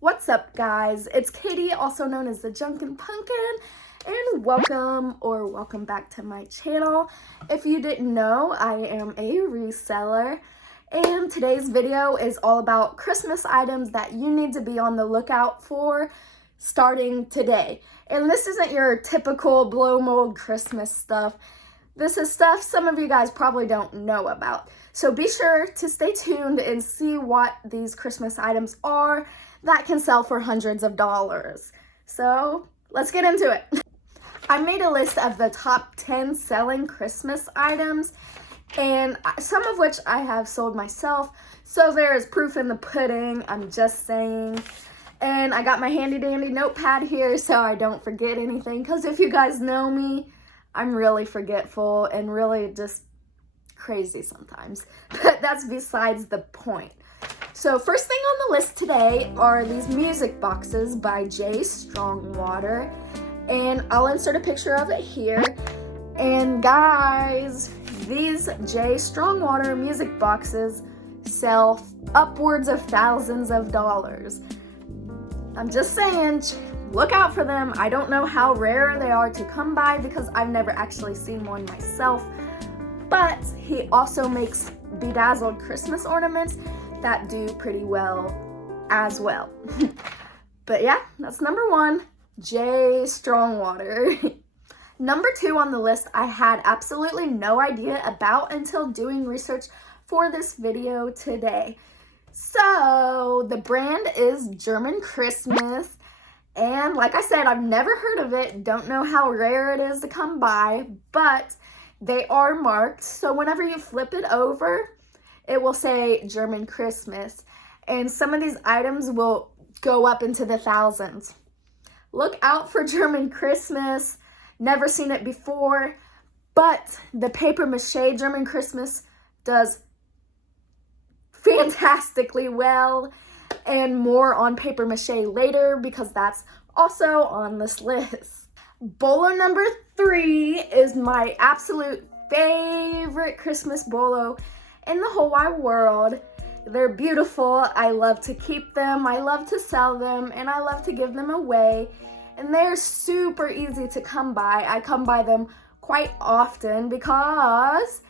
What's up, guys? It's Katie, also known as the Junkin' Pumpkin, and welcome back to my channel. If you didn't know, I am a reseller, and today's video is all about Christmas items that you need to be on the lookout for starting today. And this isn't your typical blow mold Christmas stuff. This is stuff some of you guys probably don't know about. So be sure to stay tuned and see what these Christmas items are that can sell for hundreds of dollars. So let's get into it. I made a list of the top 10 selling Christmas items, and some of which I have sold myself. So there is proof in the pudding, I'm just saying. And I got my handy dandy notepad here so I don't forget anything, because if you guys know me, I'm really forgetful and really just crazy sometimes. But that's besides the point. So first thing on the list today are these music boxes by J. Strongwater, and I'll insert a picture of it here. And guys, these J. Strongwater music boxes sell upwards of thousands of dollars. I'm just saying, look out for them. I don't know how rare they are to come by because I've never actually seen one myself, but he also makes bedazzled Christmas ornaments that do pretty well as well. But yeah, that's number one, J. Strongwater. Number two on the list, I had absolutely no idea about until doing research for this video today. So the brand is German Christmas, and like I said, I've never heard of it, don't know how rare it is to come by, but they are marked, so whenever you flip it over, it will say German Christmas, and some of these items will go up into the thousands. Look out for German Christmas. Never seen it before, but the paper mache German Christmas does fantastically well, and more on paper mache later because that's also on this list. Bolo number 3 is my absolute favorite Christmas bolo in the whole wide world. They're beautiful. I love to keep them, I love to sell them, and I love to give them away. And they're super easy to come by. I come by them quite often because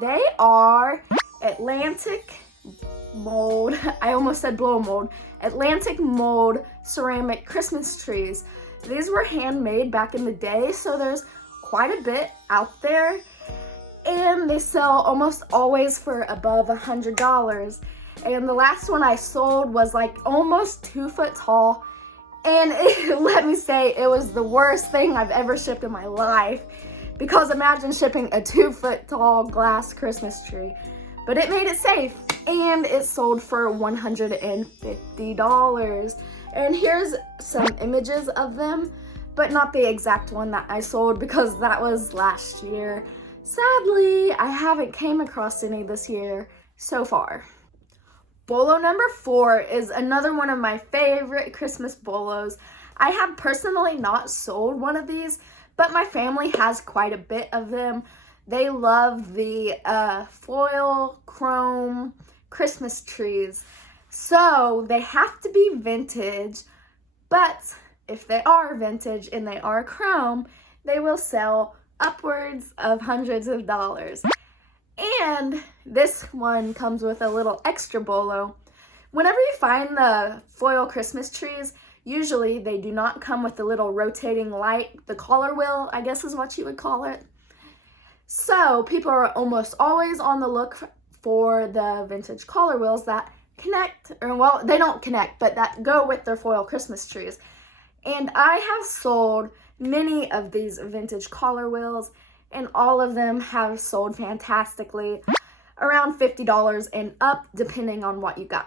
they are Atlantic mold, I almost said blow mold, Atlantic mold ceramic Christmas trees. These were handmade back in the day, so there's quite a bit out there, and they sell almost always for above $100. And the last one I sold was like almost 2 foot tall, and let me say, it was the worst thing I've ever shipped in my life, because imagine shipping a 2 foot tall glass Christmas tree. But it made it safe, and it sold for $150. And here's some images of them, but not the exact one that I sold because that was last year. Sadly, I haven't came across any this year so far. Bolo number 4 is another one of my favorite Christmas bolos. I have personally not sold one of these, but my family has quite a bit of them. They love the foil chrome Christmas trees. So they have to be vintage, but if they are vintage and they are chrome, they will sell upwards of hundreds of dollars. And this one comes with a little extra bolo. Whenever you find the foil Christmas trees, usually they do not come with the little rotating light, the collar wheel, I guess is what you would call it. So people are almost always on the look for the vintage collar wheels that connect, or well, they don't connect, but that go with their foil Christmas trees. And I have sold many of these vintage collar wheels, and all of them have sold fantastically, around $50 and up, depending on what you got.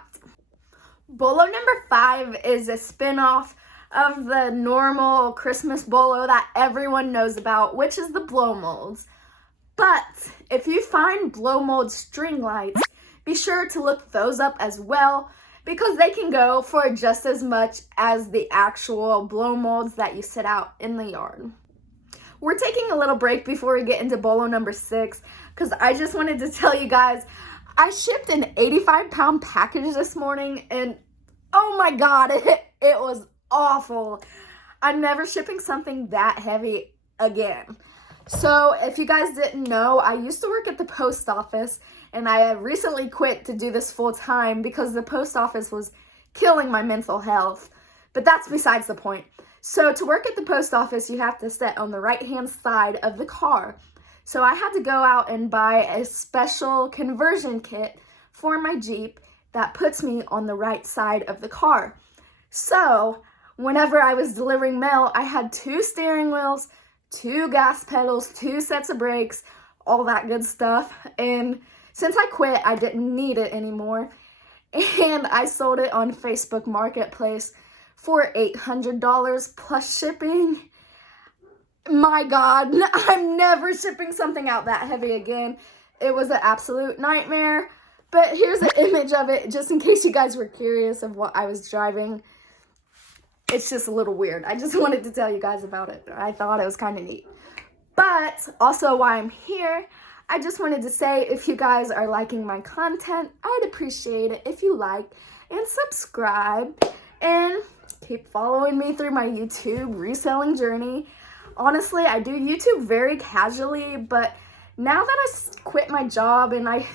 Bolo number 5 is a spin-off of the normal Christmas bolo that everyone knows about, which is the blow molds. But if you find blow mold string lights, be sure to look those up as well, because they can go for just as much as the actual blow molds that you set out in the yard. we're taking a little break before we get into bolo number 6 because I just wanted to tell you guys, I shipped an 85-pound package this morning and oh my god, it was awful. I'm never shipping something that heavy again. So if you guys didn't know, I used to work at the post office and I have recently quit to do this full time because the post office was killing my mental health. But that's besides the point. So to work at the post office, you have to sit on the right-hand side of the car. So I had to go out and buy a special conversion kit for my Jeep that puts me on the right side of the car. So whenever I was delivering mail, I had 2 steering wheels, 2 gas pedals, 2 sets of brakes, all that good stuff. And since I quit, I didn't need it anymore. And I sold it on Facebook Marketplace for $800 plus shipping. My god, I'm never shipping something out that heavy again. It was an absolute nightmare. But here's an image of it, just in case you guys were curious of what I was driving. It's just a little weird. I just wanted to tell you guys about it. I thought it was kind of neat. But also while I'm here, I just wanted to say if you guys are liking my content, I'd appreciate it if you like and subscribe and keep following me through my YouTube reselling journey. Honestly, I do YouTube very casually, but now that I quit my job and I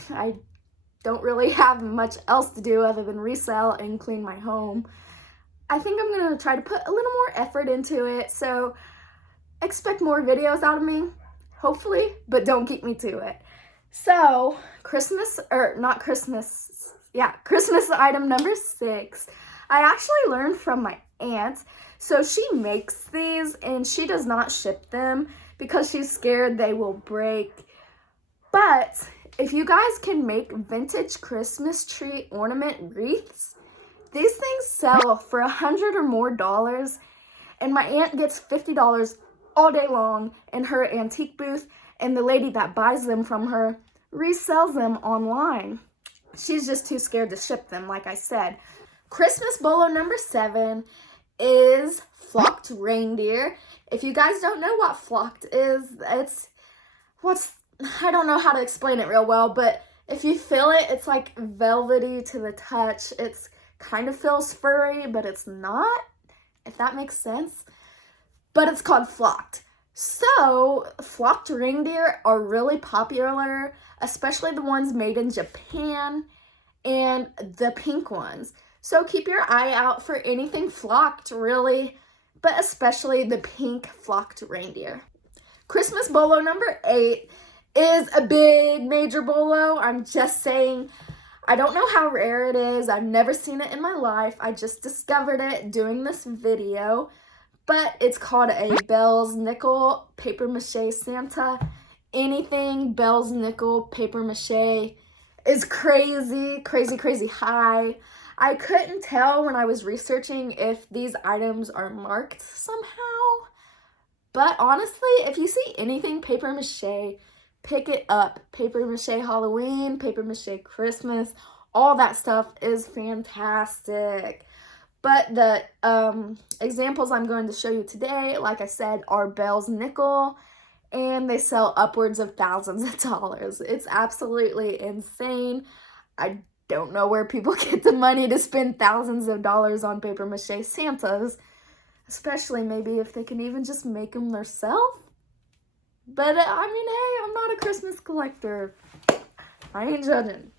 don't really have much else to do other than resell and clean my home, I think I'm going to try to put a little more effort into it. So expect more videos out of me, hopefully, but don't keep me to it. So Christmas item number 6. I actually learned from my aunt. So she makes these and she does not ship them because she's scared they will break. But if you guys can make vintage Christmas tree ornament wreaths, these things sell for $100 or more, and my aunt gets $50 all day long in her antique booth, and the lady that buys them from her resells them online. She's just too scared to ship them, like I said. Christmas bolo number 7 is flocked reindeer. If you guys don't know what flocked is, I don't know how to explain it real well, but if you feel it, it's like velvety to the touch. It's kind of feels furry, but it's not, if that makes sense. But it's called flocked. So flocked reindeer are really popular, especially the ones made in Japan and the pink ones. So keep your eye out for anything flocked, really, but especially the pink flocked reindeer. Christmas bolo number 8 is a big major bolo. I'm just saying, I don't know how rare it is. I've never seen it in my life. I just discovered it doing this video, but it's called a Bell's Nickel Paper Mache Santa. Anything Bell's Nickel Paper Mache is crazy, crazy, crazy high. I couldn't tell when I was researching if these items are marked somehow, but honestly, if you see anything paper mache, pick it up. Paper mache Halloween, paper mache Christmas, all that stuff is fantastic. But the examples I'm going to show you today, like I said, are Bell's Nickel, and they sell upwards of thousands of dollars. It's absolutely insane. I don't know where people get the money to spend thousands of dollars on paper mache Santas, especially maybe if they can even just make them themselves. But I mean, hey, I'm not a Christmas collector. I ain't judging.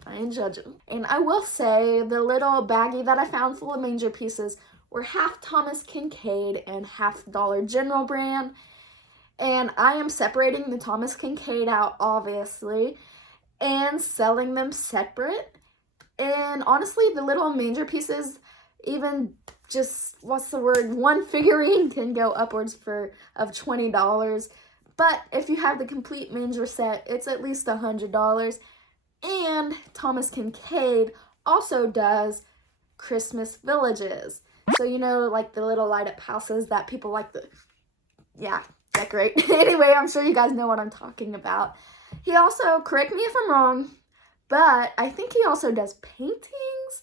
And I will say the little baggie that I found full of manger pieces were half Thomas Kincaid and half Dollar General brand. And I am separating the Thomas Kincaid out, obviously, and selling them separate. And honestly, the little manger pieces, even just, one figurine can go upwards of $20. But if you have the complete manger set, it's at least $100. And Thomas Kincaid also does Christmas villages. So, you know, like the little light up houses that people like to, decorate. Anyway, I'm sure you guys know what I'm talking about. He also, correct me if I'm wrong, but I think he also does paintings.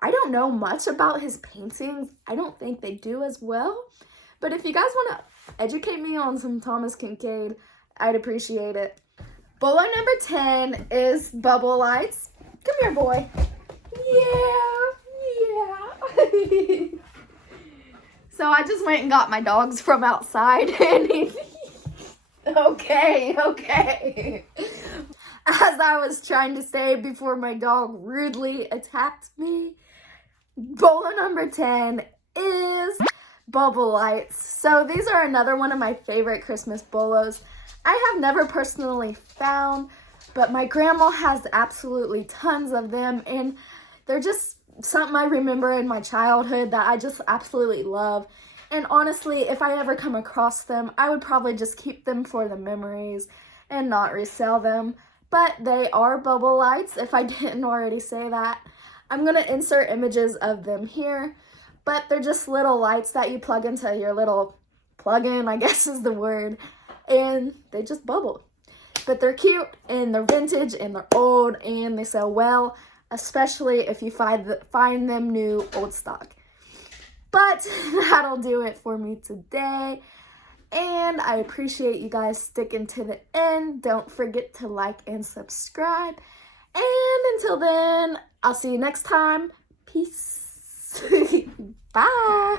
I don't know much about his paintings. I don't think they do as well. But if you guys want to educate me on some Thomas Kincaid. I'd appreciate it. Bolo number 10 is bubble lights. Come here, boy. Yeah. So I just went and got my dogs from outside and Okay. As I was trying to say before my dog rudely attacked me, bolo number 10 is bubble lights. So these are another one of my favorite Christmas bolos. I have never personally found, but my grandma has absolutely tons of them, and they're just something I remember in my childhood that I just absolutely love. And honestly, if I ever come across them, I would probably just keep them for the memories and not resell them. But they are bubble lights, if I didn't already say that. I'm going to insert images of them here, but they're just little lights that you plug into your little plug-in, I guess is the word, and they just bubble. But they're cute, and they're vintage, and they're old, and they sell well, especially if you find them new old stock. But that'll do it for me today, and I appreciate you guys sticking to the end. Don't forget to like and subscribe, and until then, I'll see you next time. Peace. Bye.